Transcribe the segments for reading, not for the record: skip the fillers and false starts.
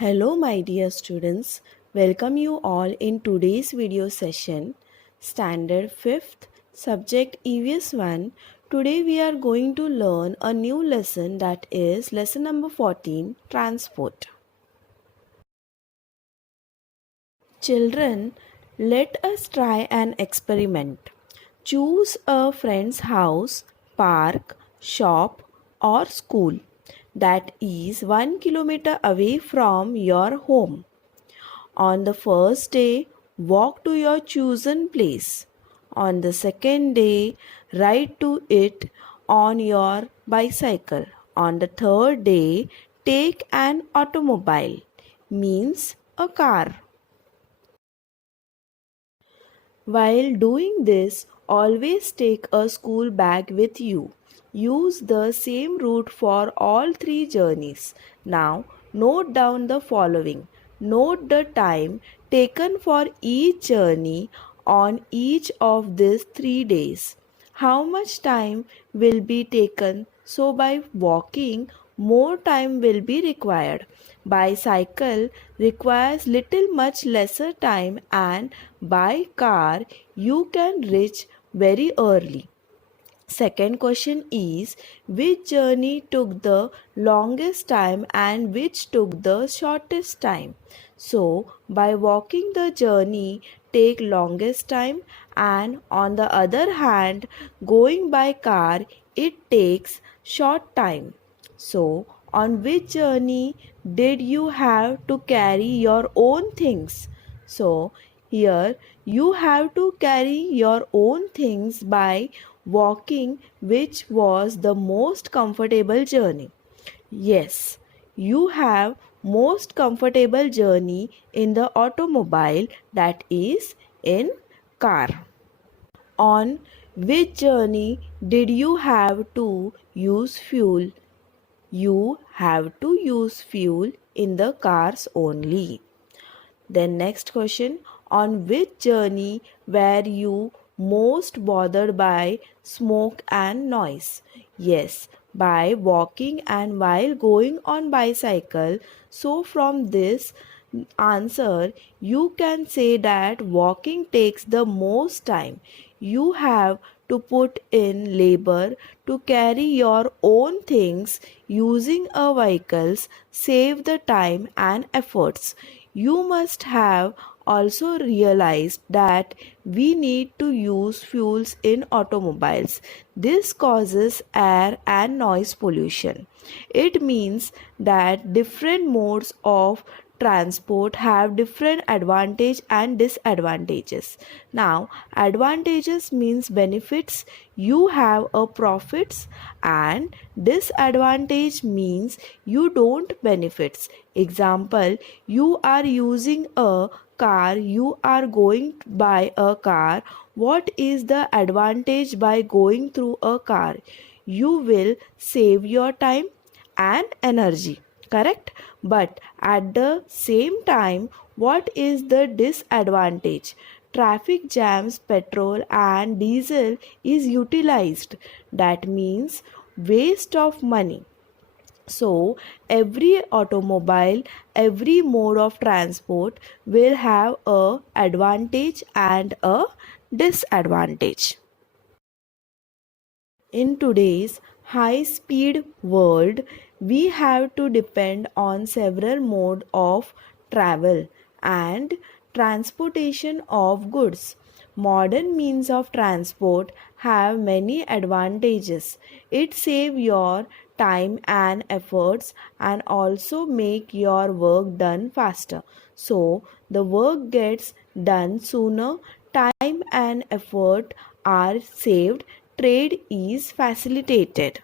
Hello my dear students, welcome you all in today's video session, Standard 5th, Subject EVS 1. Today we are going to learn a new lesson, that is lesson number 14, Transport. Children, let us try an experiment. Choose a friend's house, park, shop or school that is 1 kilometer away from your home. On the first day, walk to your chosen place. On the second day, ride to it on your bicycle. On the third day, take an automobile, means a car. While doing this, always take a school bag with you. Use the same route for all three journeys. Now, note down the following. Note the time taken for each journey on each of these 3 days. How much time will be taken? So, by walking, more time will be required. Bicycle requires little much lesser time, and by car you can reach very early. Second question is, which journey took the longest time and which took the shortest time? So, by walking the journey take longest time, and on the other hand going by car it takes short time. So, on which journey did you have to carry your own things? So, here you have to carry your own things by walking, which was the most comfortable journey. Yes, you have most comfortable journey in the automobile, that is in car. On which journey did you have to use fuel? You have to use fuel in the cars only. Then next question, on which journey were you most bothered by smoke and noise? Yes, by walking and while going on bicycle. So from this answer you can say that walking takes the most time. You have to put in labor to carry your own things. Using a vehicles save the time and efforts. You must have also realized that we need to use fuels in automobiles. This causes air and noise pollution. It means that different modes of transport have different advantage and disadvantages. Now, advantages means benefits, you have a profits, and disadvantage means you don't benefits. Example, you are using a car, you are going by a car. What is the advantage by going through a car? You will save your time and energy, correct? But at the same time, what is the disadvantage? Traffic jams, petrol and diesel is utilized, that means waste of money. So, every automobile, every mode of transport will have a advantage and a disadvantage. In today's high speed world, we have to depend on several modes of travel and transportation of goods. Modern means of transport have many advantages. It save your time and efforts and also make your work done faster. So the work gets done sooner, time and effort are saved, trade is facilitated.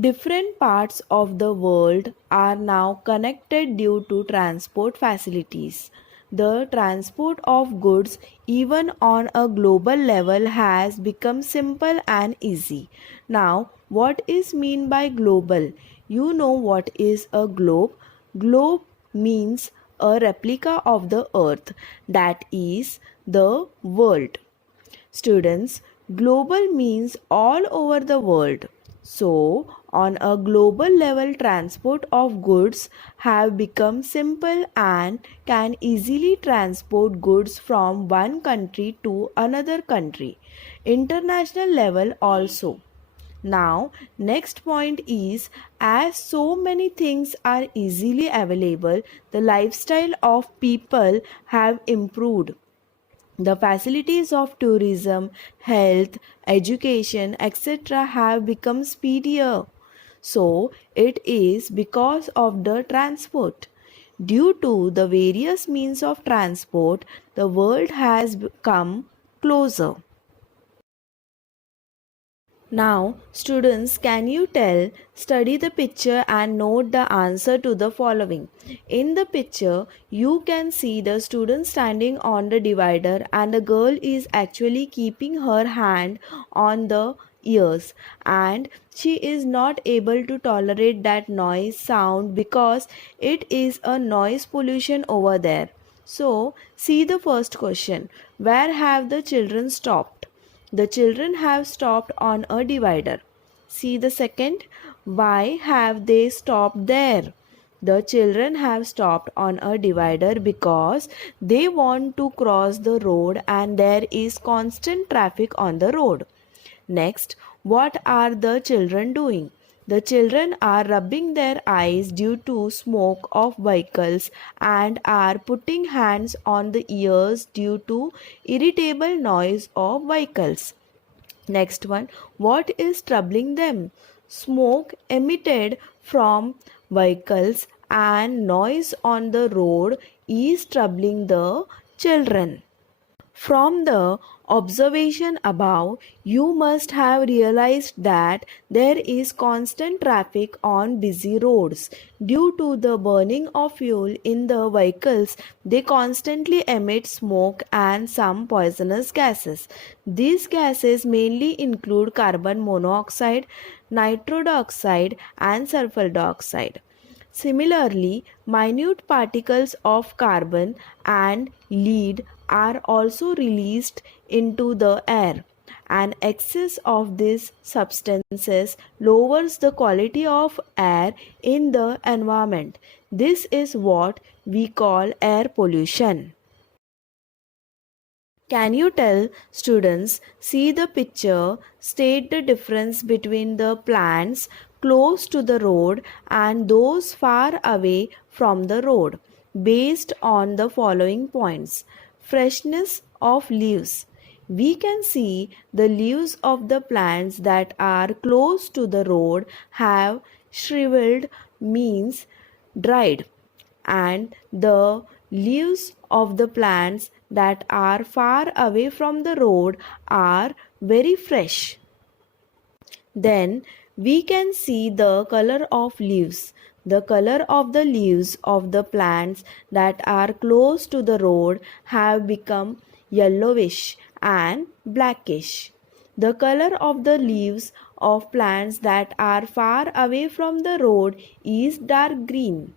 Different parts of the world are now connected due to transport facilities. The transport of goods, even on a global level, has become simple and easy. Now, what is mean by global? You know what is a globe? Globe means a replica of the earth, that is the world. Students, global means all over the world. So, on a global level, transport of goods have become simple and can easily transport goods from one country to another country. International level also. Now, next point is as so many things are easily available, the lifestyle of people have improved. The facilities of tourism, health, education, etc. have become speedier. So, it is because of the transport. Due to the various means of transport, the world has come closer. Now, students, can you tell, study the picture and note the answer to the following. In the picture, you can see the student standing on the divider and the girl is actually keeping her hand on the ears and she is not able to tolerate that noise sound because it is a noise pollution over there. So, see the first question. Where have the children stopped? The children have stopped on a divider. See the second. Why have they stopped there? The children have stopped on a divider because they want to cross the road and there is constant traffic on the road. Next, what are the children doing? The children are rubbing their eyes due to smoke of vehicles and are putting hands on the ears due to irritable noise of vehicles. Next one, what is troubling them? Smoke emitted from vehicles and noise on the road is troubling the children. From the observation above, you must have realized that there is constant traffic on busy roads. Due to the burning of fuel in the vehicles, they constantly emit smoke and some poisonous gases. These gases mainly include carbon monoxide, nitrous oxide, and sulfur dioxide. Similarly, minute particles of carbon and lead are also released into the air. An excess of these substances lowers the quality of air in the environment. This is what we call air pollution. Can you tell students, see the picture, state the difference between the plants close to the road and those far away from the road based on the following points. Freshness of leaves. We can see the leaves of the plants that are close to the road have shriveled, means dried, and the leaves of the plants that are far away from the road are very fresh. Then we can see the color of leaves. The color of the leaves of the plants that are close to the road have become yellowish and blackish. The color of the leaves of plants that are far away from the road is dark green.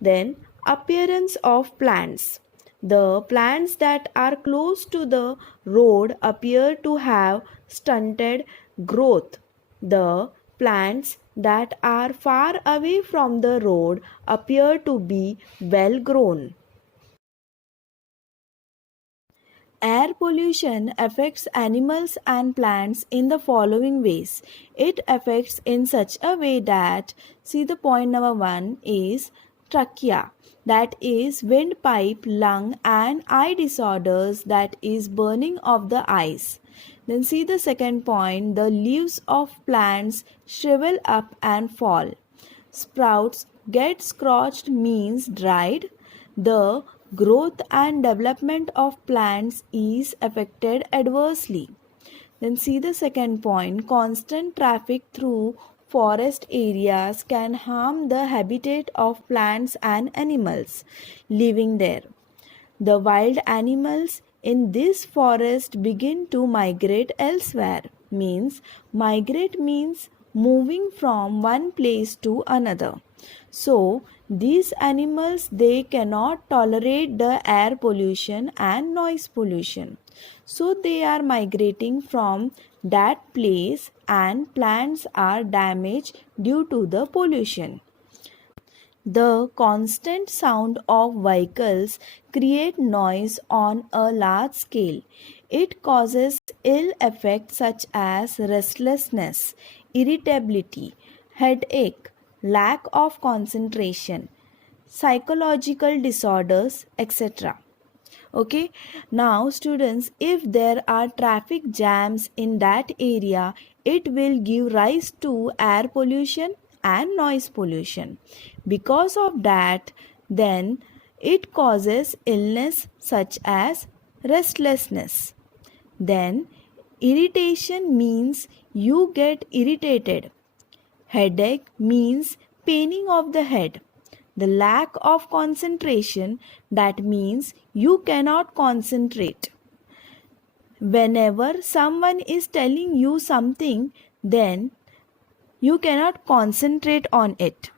Then, appearance of plants. The plants that are close to the road appear to have stunted growth. The plants that are far away from the road appear to be well grown. Air pollution affects animals and plants in the following ways. It affects in such a way that, see the point number 1 is trachea, that is windpipe, lung and eye disorders, that is burning of the eyes. Then see the second point, the leaves of plants shrivel up and fall. Sprouts get scorched means dried. The growth and development of plants is affected adversely. Then see the second point, constant traffic through forest areas can harm the habitat of plants and animals living there. The wild animals in this forest begin to migrate elsewhere. Means migrate means moving from one place to another. So these animals, they cannot tolerate the air pollution and noise pollution. So they are migrating from that place and plants are damaged due to the pollution. The constant sound of vehicles create noise on a large scale. It causes ill effects such as restlessness, irritability, headache, lack of concentration, psychological disorders, etc. Okay, now students, if there are traffic jams in that area, it will give rise to air pollution and noise pollution. Because of that, then it causes illness such as restlessness. Then irritation means you get irritated. Headache means paining of the head. The lack of concentration, that means you cannot concentrate. Whenever someone is telling you something, then you cannot concentrate on it.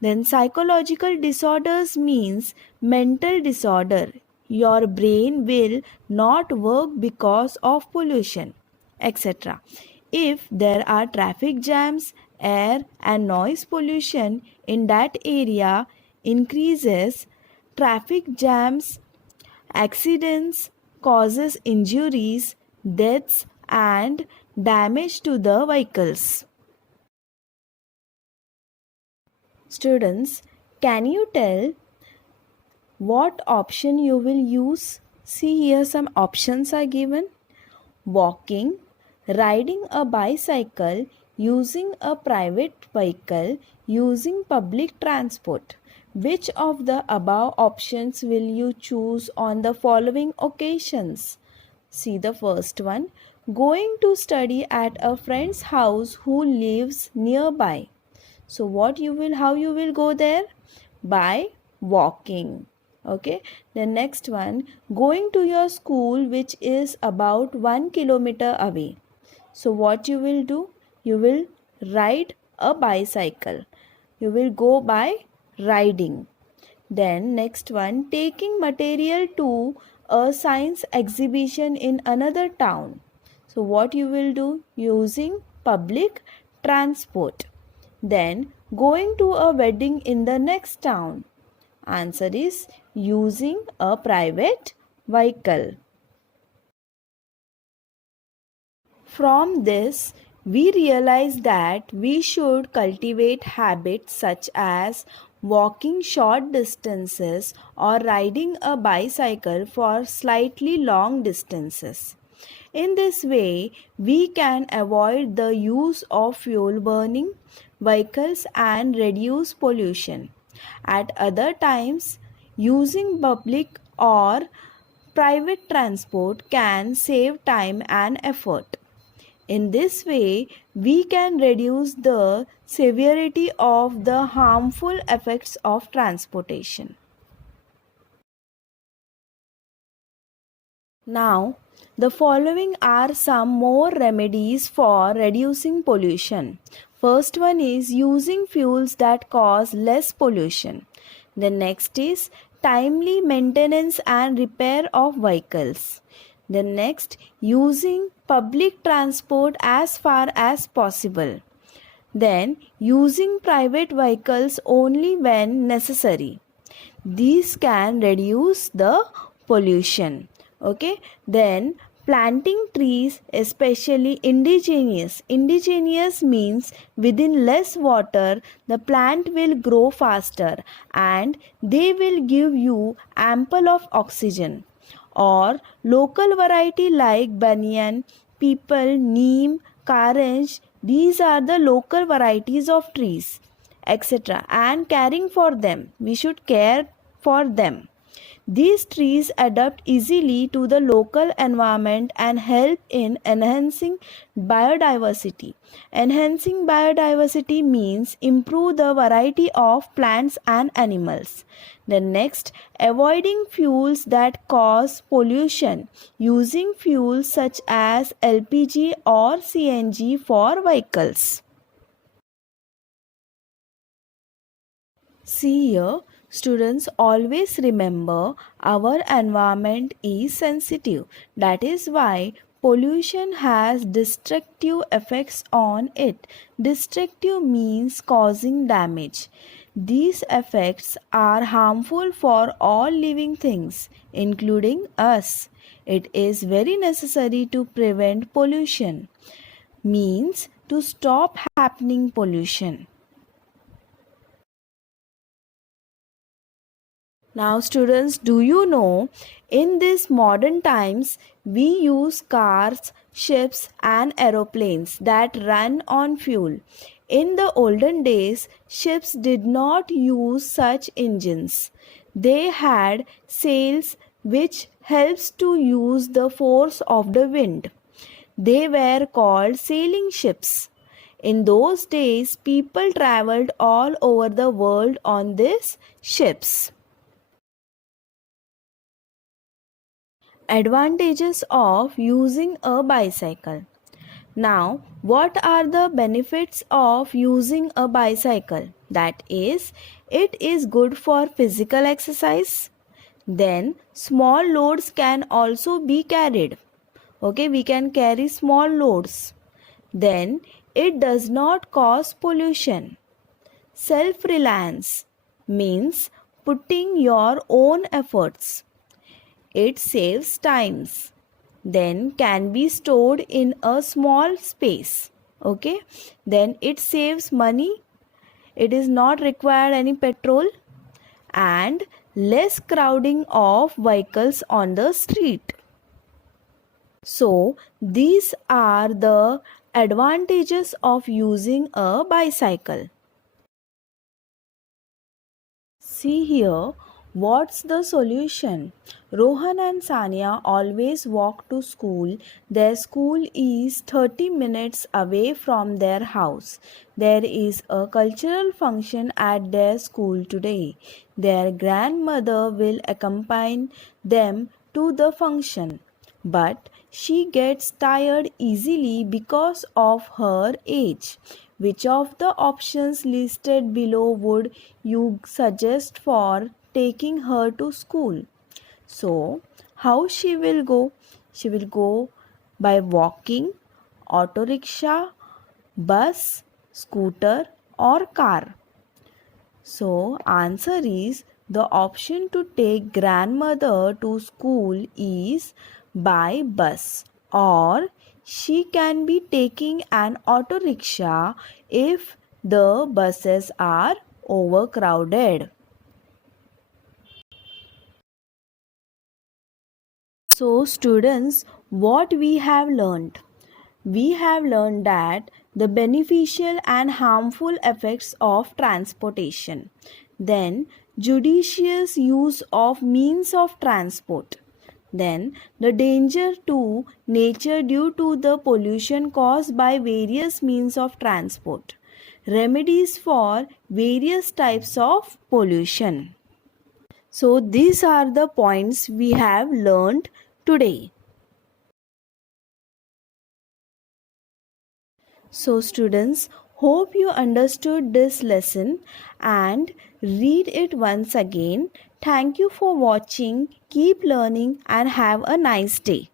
Then psychological disorders means mental disorder. Your brain will not work because of pollution, etc. If there are traffic jams, air and noise pollution in that area increases, traffic jams, accidents causes injuries, deaths and damage to the vehicles. Students, can you tell what option you will use? See, here some options are given: walking, riding a bicycle, using a private vehicle, using public transport. Which of the above options will you choose on the following occasions? See the first one: going to study at a friend's house who lives nearby. So how you will go there? By walking. Okay. The next one, going to your school which is about 1 kilometer away. So what you will do? You will ride a bicycle. You will go by riding. Then next one, taking material to a science exhibition in another town. So what you will do? Using public transport. Then going to a wedding in the next town. Answer is using a private vehicle. From this, we realize that we should cultivate habits such as walking short distances or riding a bicycle for slightly long distances. In this way, we can avoid the use of fuel burning vehicles and reduce pollution. At other times, using public or private transport can save time and effort. In this way, we can reduce the severity of the harmful effects of transportation. Now, the following are some more remedies for reducing pollution. First one is using fuels that cause less pollution. The next is timely maintenance and repair of vehicles. The next, using public transport as far as possible. Then, using private vehicles only when necessary. These can reduce the pollution. Okay, then planting trees, especially indigenous means within less water the plant will grow faster and they will give you ample of oxygen. Or local variety like banyan, peepal, neem, karanj, these are the local varieties of trees, etc. And caring for them, we should care for them. These trees adapt easily to the local environment and help in enhancing biodiversity. Enhancing biodiversity means improve the variety of plants and animals. The next, avoiding fuels that cause pollution, using fuels such as LPG or CNG for vehicles. See here, students always remember our environment is sensitive. That is why pollution has destructive effects on it. Destructive means causing damage. These effects are harmful for all living things, including us. It is very necessary to prevent pollution, means to stop happening pollution. Now, students, do you know in these modern times we use cars, ships, and aeroplanes that run on fuel? In the olden days, ships did not use such engines. They had sails which helps to use the force of the wind. They were called sailing ships. In those days, people traveled all over the world on these ships. Advantages of using a bicycle. Now, what are the benefits of using a bicycle? That is, it is good for physical exercise. Then, small loads can also be carried. Okay, we can carry small loads. Then, it does not cause pollution. Self reliance means putting your own efforts. It saves times. Then can be stored in a small space. Okay. Then it saves money. It is not required any petrol and less crowding of vehicles on the street. So these are the advantages of using a bicycle. See here, what's the solution? Rohan and Sania always walk to school. Their school is 30 minutes away from their house. There is a cultural function at their school today. Their grandmother will accompany them to the function, but she gets tired easily because of her age. Which of the options listed below would you suggest for taking her to school? So, how she will go? She will go by walking, auto rickshaw, bus, scooter, or car. So, answer is the option to take grandmother to school is by bus, or she can be taking an auto rickshaw if the buses are overcrowded. So, students, what we have learned? We have learned that the beneficial and harmful effects of transportation, then judicious use of means of transport, then the danger to nature due to the pollution caused by various means of transport, remedies for various types of pollution. So these are the points we have learned today. So students, hope you understood this lesson and read it once again. Thank you for watching. Keep learning and have a nice day.